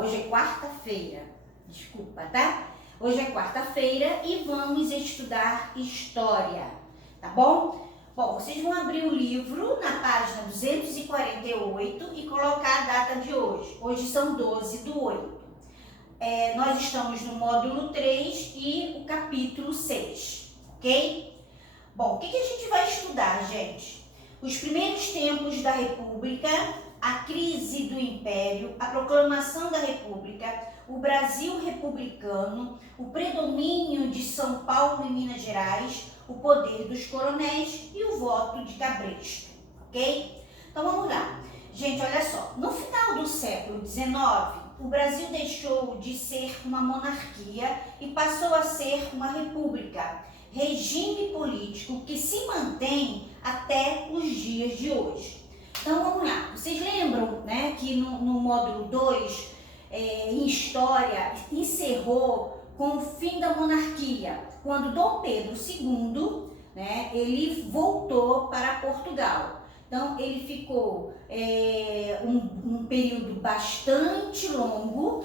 hoje é quarta-feira, desculpa, tá? Hoje é quarta-feira e vamos estudar história, tá bom? Bom, vocês vão abrir o livro na página 248 e colocar a data de hoje. Hoje são 12/8. Nós estamos no módulo 3 e o capítulo 6, ok? Bom, o que a gente vai estudar, gente? Os primeiros tempos da República, a crise do Império, a proclamação da República, o Brasil republicano, o predomínio de São Paulo e Minas Gerais, o poder dos coronéis e o voto de Cabresto, ok? Então vamos lá. Gente, olha só, no final do século XIX, o Brasil deixou de ser uma monarquia e passou a ser uma república, regime político que se mantém até os dias de hoje. Então vamos lá, vocês lembram, né, que no módulo 2, em História, encerrou com o fim da monarquia, quando Dom Pedro II, né, ele voltou para Portugal. Então ele ficou um período bastante longo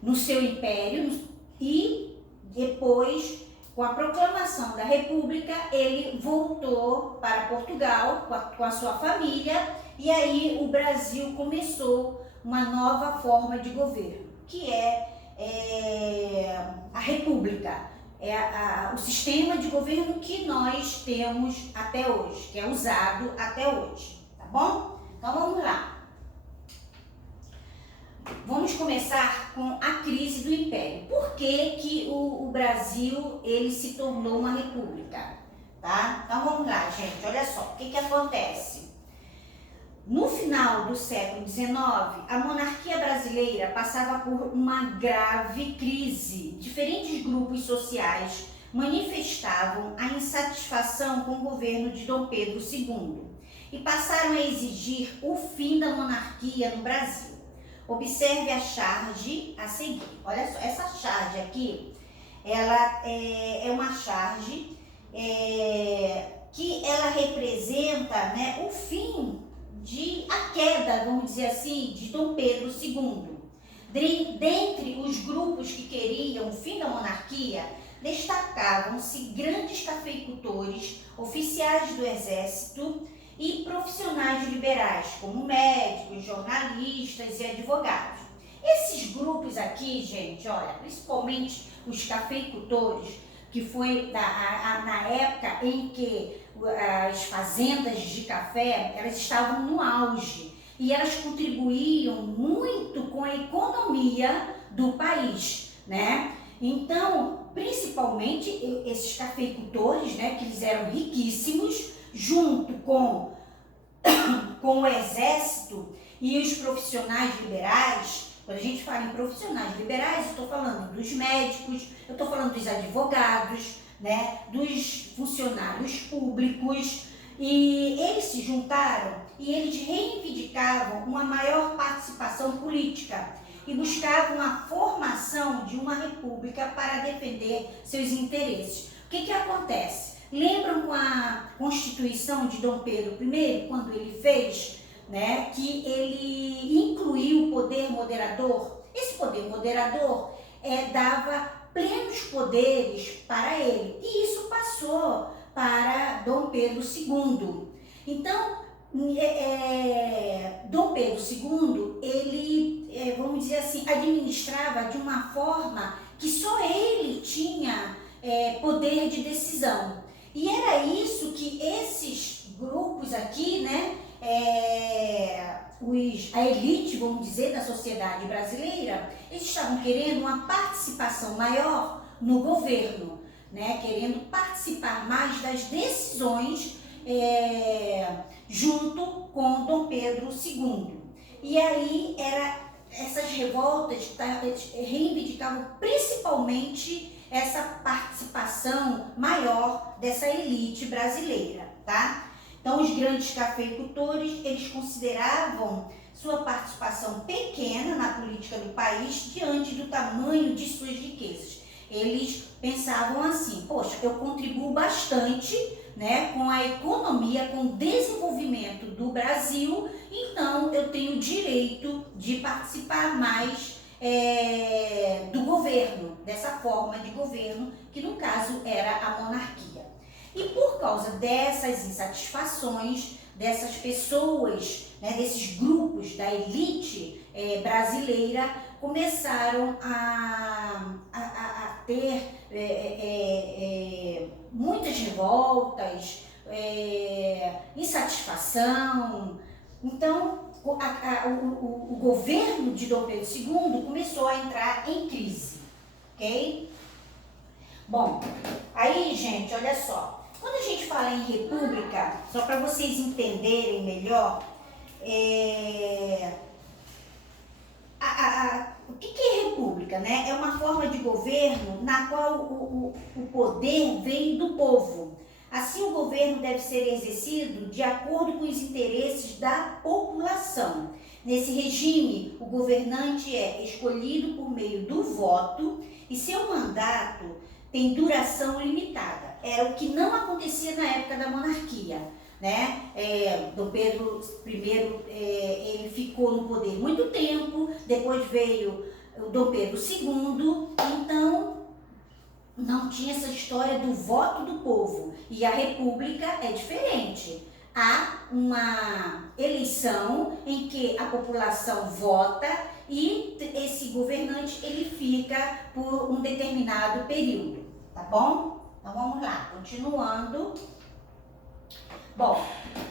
no seu império e depois, com a proclamação da República, ele voltou para Portugal com a sua família e aí o Brasil começou uma nova forma de governo, que é a República, o sistema de governo que nós temos até hoje, que é usado até hoje, tá bom? Então vamos lá. Vamos começar com a crise do Império. Por que o Brasil ele se tornou uma república? Tá? Então vamos lá, gente. Olha só, o que acontece? No final do século XIX, a monarquia brasileira passava por uma grave crise. Diferentes grupos sociais manifestavam a insatisfação com o governo de Dom Pedro II e passaram a exigir o fim da monarquia no Brasil. Observe a charge a seguir. Olha só, essa charge aqui, ela é uma charge que ela representa, né, o fim a queda, vamos dizer assim, de Dom Pedro II. Dentre os grupos que queriam o fim da monarquia, destacavam-se grandes cafeicultores, oficiais do exército e profissionais liberais, como médicos, jornalistas e advogados. Esses grupos aqui, gente, olha, principalmente os cafeicultores, que foi na época em que as fazendas de café, elas estavam no auge e elas contribuíam muito com a economia do país, né? Então, principalmente esses cafeicultores, né, que eles eram riquíssimos, junto com o exército e os profissionais liberais. Quando a gente fala em profissionais liberais, eu estou falando dos médicos, eu estou falando dos advogados, né, dos funcionários públicos, e eles se juntaram e eles reivindicavam uma maior participação política e buscavam a formação de uma república para defender seus interesses. O que acontece? Lembram com a Constituição de Dom Pedro I, quando ele fez, né, que ele incluiu o poder moderador? Esse poder moderador dava plenos poderes para ele, e isso passou para Dom Pedro II. Então, Dom Pedro II, ele, vamos dizer assim, administrava de uma forma que só ele tinha poder de decisão. E era isso que esses grupos aqui, né, a elite, vamos dizer, da sociedade brasileira, eles estavam querendo uma participação maior no governo, né, querendo participar mais das decisões junto com Dom Pedro II. E aí essas revoltas reivindicavam principalmente essa participação maior dessa elite brasileira, tá? Então, os grandes cafeicultores, eles consideravam sua participação pequena na política do país diante do tamanho de suas riquezas. Eles pensavam assim: poxa, eu contribuo bastante, né, com a economia, com o desenvolvimento do Brasil, então eu tenho direito de participar mais do governo, dessa forma de governo, que no caso era a monarquia. E por causa dessas insatisfações, dessas pessoas, né, desses grupos da elite brasileira, começaram a ter muitas revoltas, insatisfação. Então, o governo de Dom Pedro II começou a entrar em crise, ok? Bom, aí, gente, olha só. Quando a gente fala em república, só para vocês entenderem melhor, o que é república, né? É uma forma de governo na qual o poder vem do povo. Assim, o governo deve ser exercido de acordo com os interesses da população. Nesse regime, o governante é escolhido por meio do voto e seu mandato tem duração limitada. Era o que não acontecia na época da monarquia, né? Dom Pedro I, ele ficou no poder muito tempo, depois veio o Dom Pedro II, então não tinha essa história do voto do povo. E a república é diferente. Há uma eleição em que a população vota e esse governante ele fica por um determinado período, tá bom? Então vamos lá, continuando. Bom,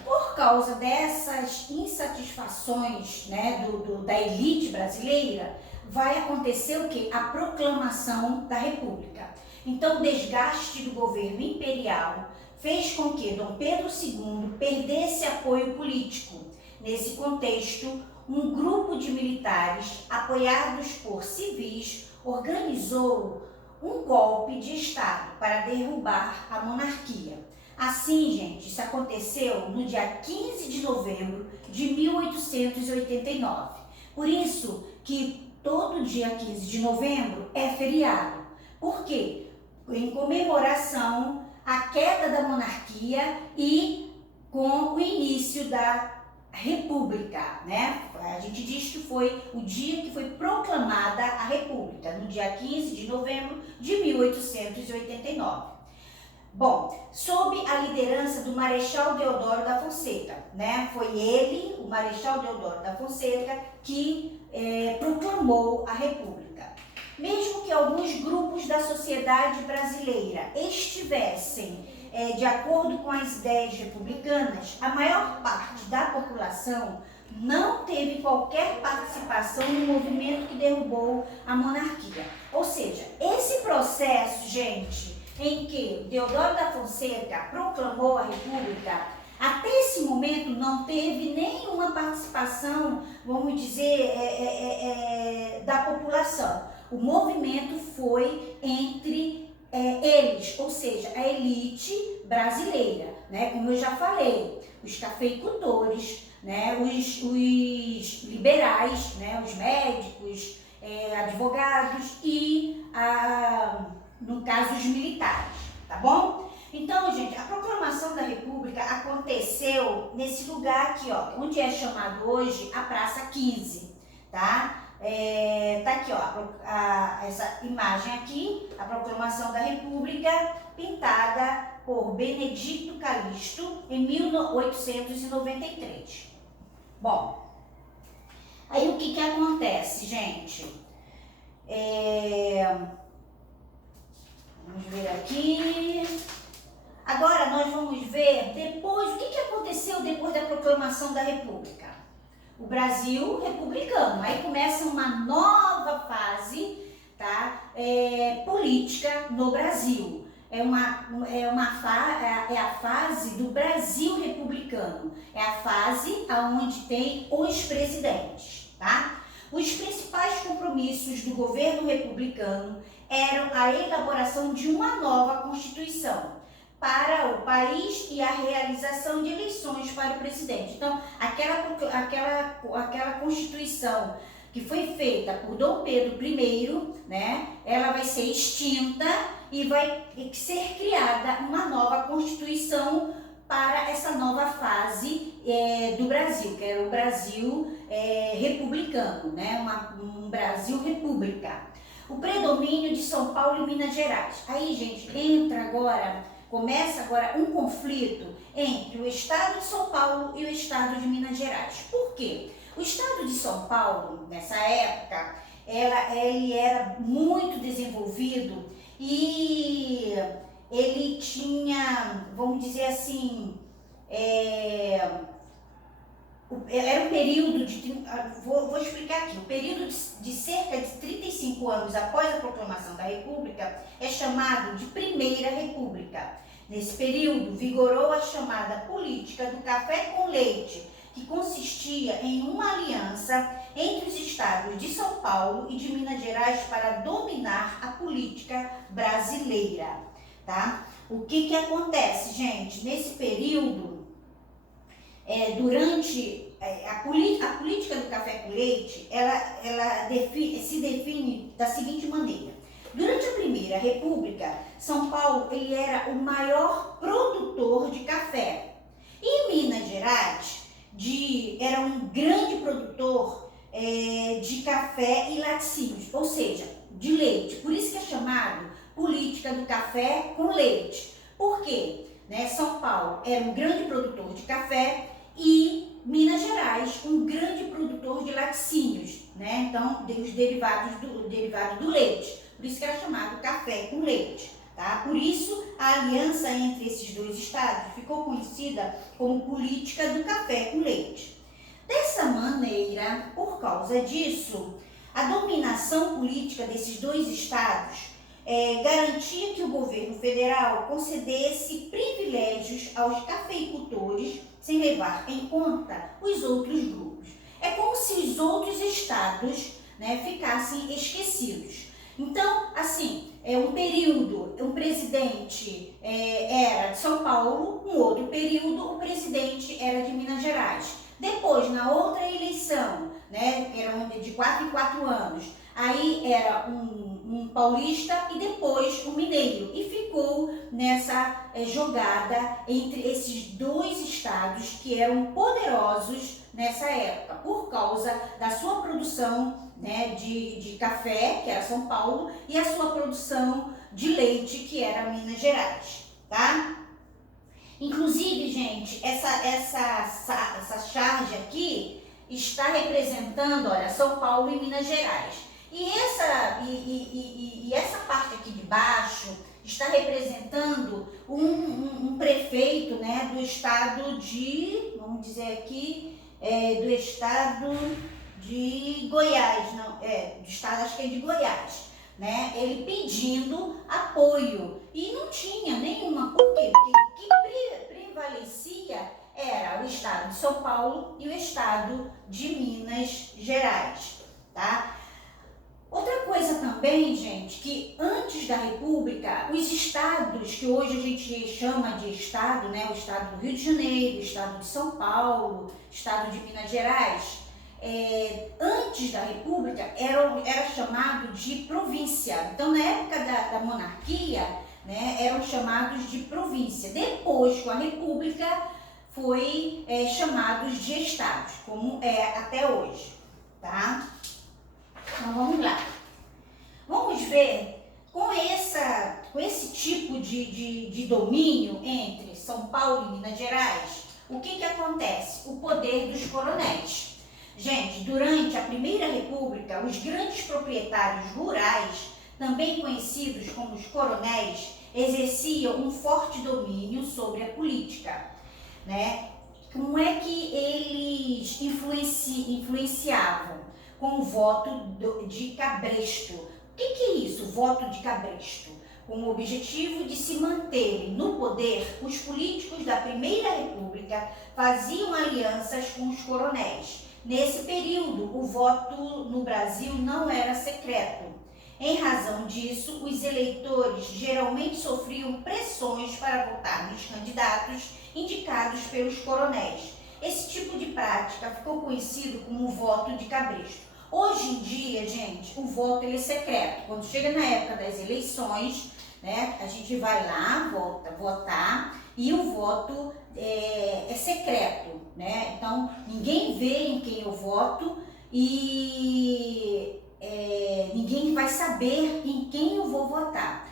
por causa dessas insatisfações, né, da elite brasileira, vai acontecer o quê? A proclamação da República. Então, o desgaste do governo imperial fez com que Dom Pedro II perdesse apoio político. Nesse contexto, um grupo de militares, apoiados por civis, organizou um golpe de Estado para derrubar a monarquia. Assim, gente, isso aconteceu no dia 15 de novembro de 1889. Por isso que todo dia 15 de novembro é feriado. Por quê? Em comemoração à queda da monarquia e com o início da República, né? A gente diz que foi o dia que foi proclamada a República, no dia 15 de novembro de 1889. Bom, sob a liderança do Marechal Deodoro da Fonseca, né? Foi ele, o Marechal Deodoro da Fonseca, que proclamou a República. Mesmo que alguns grupos da sociedade brasileira estivessem de acordo com as ideias republicanas, a maior parte da população não teve qualquer participação no movimento que derrubou a monarquia. Ou seja, esse processo, gente, em que Deodoro da Fonseca proclamou a República, até esse momento não teve nenhuma participação, vamos dizer, da população. O movimento foi entre eles, ou seja, a elite brasileira, né? Como eu já falei, os cafeicultores, né? Os liberais, né? Os médicos, advogados e, no caso, os militares, tá bom? Então, gente, a proclamação da República aconteceu nesse lugar aqui, ó, onde é chamado hoje a Praça 15, tá? Tá aqui, ó, essa imagem aqui, a proclamação da República, pintada por Benedito Calixto em 1893. Bom, aí o que acontece, gente? Vamos ver aqui. Agora nós vamos ver depois o que aconteceu depois da proclamação da República. O Brasil republicano. Aí começa uma nova fase, tá? Política no Brasil. É a fase do Brasil republicano. É a fase onde tem os presidentes, tá? Os principais compromissos do governo republicano eram a elaboração de uma nova Constituição para o país e a realização de eleições para o presidente. Então, aquela Constituição que foi feita por Dom Pedro I, né, ela vai ser extinta e vai ser criada uma nova Constituição para essa nova fase do Brasil, que era o Brasil republicano, né? Um Brasil república. O predomínio de São Paulo e Minas Gerais. Aí, gente, começa agora um conflito entre o estado de São Paulo e o estado de Minas Gerais. Por quê? O estado de São Paulo, nessa época, ele era muito desenvolvido e ele tinha, vamos dizer assim, era um período vou explicar aqui, o período de cerca de 35 anos após a proclamação da República é chamado de Primeira República. Nesse período, vigorou a chamada política do café com leite, que consistia em uma aliança entre os estados de São Paulo e de Minas Gerais para dominar a política brasileira, tá? O que acontece, gente? Nesse período, durante a política do café com leite, ela se define da seguinte maneira. Durante a Primeira República, São Paulo ele era o maior produtor de café e Minas Gerais era um grande produtor de café e laticínios, ou seja, de leite. Por isso que é chamado política do café com leite. Por quê? São Paulo era um grande produtor de café e Minas Gerais um grande produtor de laticínios, né? Então, os derivados do leite. Por isso que era chamado café com leite, tá? Por isso, a aliança entre esses dois estados ficou conhecida como política do café com leite. Dessa maneira, por causa disso, a dominação política desses dois estados garantia que o governo federal concedesse privilégios aos cafeicultores sem levar em conta os outros grupos. É como se os outros estados, ficassem esquecidos. Então, assim, um presidente era de São Paulo, um outro período o presidente era de Minas Gerais. Depois, na outra eleição, que era de 4 em 4 anos, aí era um paulista e depois um mineiro. E ficou nessa jogada entre esses dois estados que eram poderosos nessa época, por causa da sua produção de café, que era São Paulo, e a sua produção de leite, que era Minas Gerais, tá? Inclusive, gente, essa charge aqui está representando, olha, São Paulo e Minas Gerais. E essa parte aqui de baixo está representando um prefeito, do estado de, vamos dizer aqui, do estado de Goiás, do estado, acho que é de Goiás, ele pedindo apoio e não tinha nenhuma. Por quê? Porque o que prevalecia era o estado de São Paulo e o estado de Minas Gerais, tá? Outra coisa também, gente, que antes da República, os estados que hoje a gente chama de estado, o estado do Rio de Janeiro, o estado de São Paulo, o estado de Minas Gerais, antes da República era chamado de província. Então, na época da monarquia, eram chamados de província. Depois, com a República, foi chamados de estados, como é até hoje, tá? Então, vamos lá. Vamos ver com esse tipo de domínio entre São Paulo e Minas Gerais, o que acontece? O poder dos coronéis. Gente, durante a Primeira República, os grandes proprietários rurais, também conhecidos como os coronéis, exerciam um forte domínio sobre a política, Como é que eles influenciavam? Com o voto de cabresto. O que é isso, voto de cabresto? Com o objetivo de se manterem no poder, os políticos da Primeira República faziam alianças com os coronéis. Nesse período, o voto no Brasil não era secreto. Em razão disso, os eleitores geralmente sofriam pressões para votar nos candidatos indicados pelos coronéis. Esse tipo de prática ficou conhecido como voto de cabresto. Hoje em dia, gente, o voto é secreto. Quando chega na época das eleições, né? A gente vai lá, votar, e o voto é secreto, né? Então, ninguém vê em quem eu voto e ninguém vai saber em quem eu vou votar.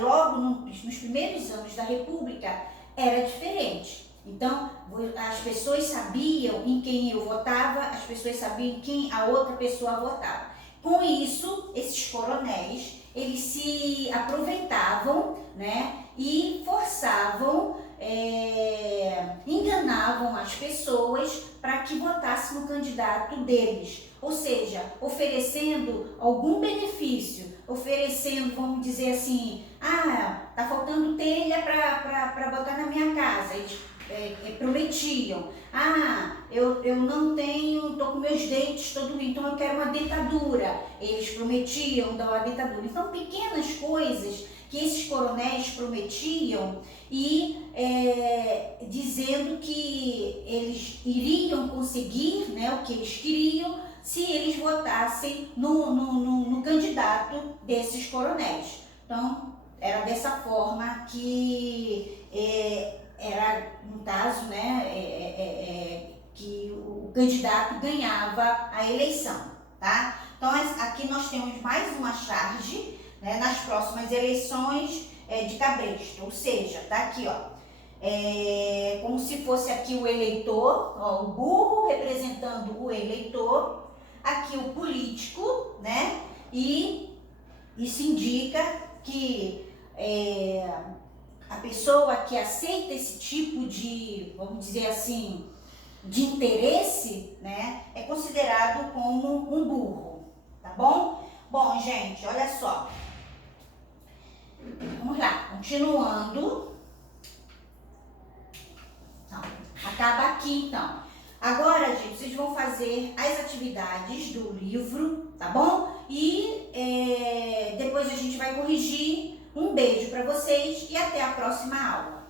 Logo nos primeiros anos da República era diferente. Então, as pessoas sabiam em quem eu votava, as pessoas sabiam em quem a outra pessoa votava. Com isso, esses coronéis, eles se aproveitavam, né, e forçavam, enganavam as pessoas para que votassem no candidato deles. Ou seja, oferecendo algum benefício, oferecendo, vamos dizer assim, tá faltando telha para botar na minha casa. Eles prometiam, eu não tenho, tô com meus dentes todo ruim, então eu quero uma dentadura. Eles prometiam dar uma dentadura. Então, pequenas coisas que esses coronéis prometiam e dizendo que eles iriam conseguir, né, o que eles queriam se eles votassem no candidato desses coronéis. Então, era dessa forma que era, no caso, né, que o candidato ganhava a eleição, tá? Então, aqui nós temos mais uma charge, né, nas próximas eleições de Cabresto, ou seja, tá aqui, ó, como se fosse aqui o eleitor, ó, o burro representando o eleitor, aqui o político, né, e isso indica que a pessoa que aceita esse tipo de, vamos dizer assim, de interesse, né, é considerado como um burro, tá bom? Bom, gente, olha só. Vamos lá, continuando. Então, acaba aqui, então. Agora, gente, vocês vão fazer as atividades do livro, tá bom? E depois a gente vai corrigir. Um beijo para vocês e até a próxima aula.